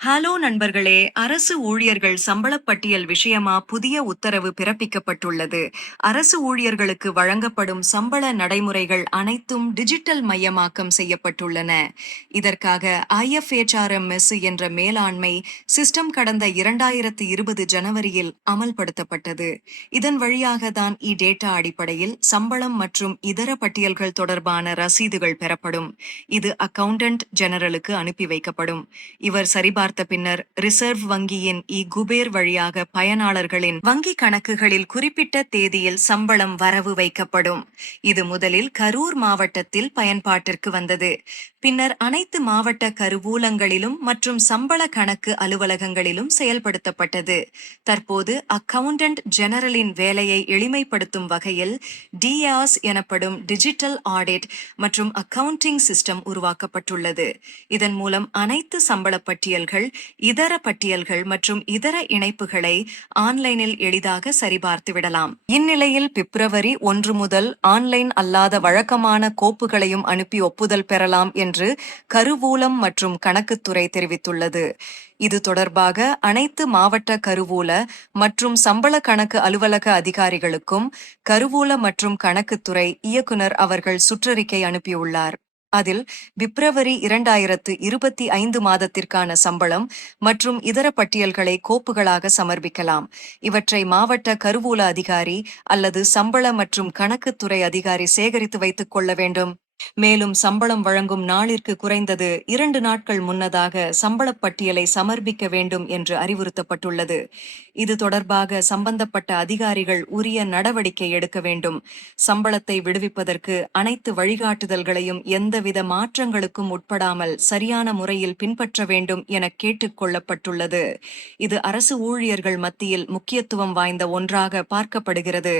Hello நண்பர்களே அரசு ஊழியர்கள் சம்பளப்பட்டியல் விஷயமா புதிய உத்தரவு பிறப்பிக்கப்பட்டுள்ளது. அரசு ஊழியர்களுக்கு வழங்கப்படும் சம்பள நடைமுறைகள் அனைத்தும் டிஜிட்டல் மயமாக்கம் செய்யப்பட்டுள்ளன. இதற்காக ஐஎஃப்ஹெச்ஆர்எம்எஸ் என்ற மேலாண்மை சிஸ்டம் கடந்த இரண்டாயிரத்து இருபது ஜனவரியில் அமல்படுத்தப்பட்டது. இதன் வழியாக தான் இடேட்டா அடிப்படையில் சம்பளம் மற்றும் இதர பட்டியல்கள் தொடர்பான ரசீதுகள் பெறப்படும். இது அக்கவுண்டன்ட் ஜெனரலுக்கு அனுப்பி வைக்கப்படும். இவர் பார்த்த பின்னர் ரிசர்வ் வங்கியின் இ குபேர் வழியாக பயனாளர்களின் வங்கி கணக்குகளில் குறிப்பிட்ட தேதியில் சம்பளம் வரவு வைக்கப்படும். இது முதலில் கரூர் மாவட்டத்தில் பயன்பாட்டிற்கு வந்தது. பின்னர் அனைத்து மாவட்ட கருவூலங்களிலும் மற்றும் சம்பள கணக்கு அலுவலகங்களிலும் செயல்படுத்தப்பட்டது. தற்போது அக்கவுண்டன்ட் ஜெனரலின் வேலையை எளிமைப்படுத்தும் வகையில் டிஆஸ் எனப்படும் டிஜிட்டல் ஆடிட் மற்றும் அக்கவுண்டிங் சிஸ்டம் உருவாக்கப்பட்டுள்ளது. இதன் மூலம் அனைத்து சம்பள பட்டியல்கள் பட்டியல்கள் இதர பட்டியல்கள் மற்றும் இதர இணைப்புகளை ஆன்லைனில் எளிதாக சரிபார்த்து விடலாம். இந்நிலையில் பிப்ரவரி ஒன்று முதல் ஆன்லைன் அல்லாத வழக்கமான கோப்புகளையும் அனுப்பி ஒப்புதல் பெறலாம் என்று கருவூலம் மற்றும் கணக்குத்துறை தெரிவித்துள்ளது. இது தொடர்பாக அனைத்து மாவட்ட கருவூல மற்றும் சம்பள கணக்கு அலுவலக அதிகாரிகளுக்கும் கருவூல மற்றும் கணக்குத்துறை இயக்குனர் அவர்கள் சுற்றறிக்கை அனுப்பியுள்ளார். அதில் பிப்ரவரி இரண்டாயிரத்து இருபத்தி ஐந்து மாதத்திற்கான சம்பளம் மற்றும் இதர பட்டியல்களை கோப்புகளாக சமர்ப்பிக்கலாம். இவற்றை மாவட்ட கருவூல அதிகாரி அல்லது சம்பள மற்றும் கணக்குத்துறை அதிகாரி சேகரித்து வைத்துக் கொள்ள வேண்டும். மேலும் சம்பளம் வழங்கும் நாளிற்கு குறைந்தது இரண்டு நாட்கள் முன்னதாக சம்பளப் பட்டியலை சமர்ப்பிக்க வேண்டும் என்று அறிவுறுத்தப்பட்டுள்ளது. இது தொடர்பாக சம்பந்தப்பட்ட அதிகாரிகள் உரிய நடவடிக்கை எடுக்க வேண்டும். சம்பளத்தை விடுவிப்பதற்கு அனைத்து வழிகாட்டுதல்களையும் எந்தவித மாற்றங்களுக்கும் உட்படாமல் சரியான முறையில் பின்பற்ற வேண்டும் என கேட்டுக் கொள்ளப்பட்டுள்ளது. இது அரசு ஊழியர்கள் மத்தியில் முக்கியத்துவம் வாய்ந்த ஒன்றாக பார்க்கப்படுகிறது.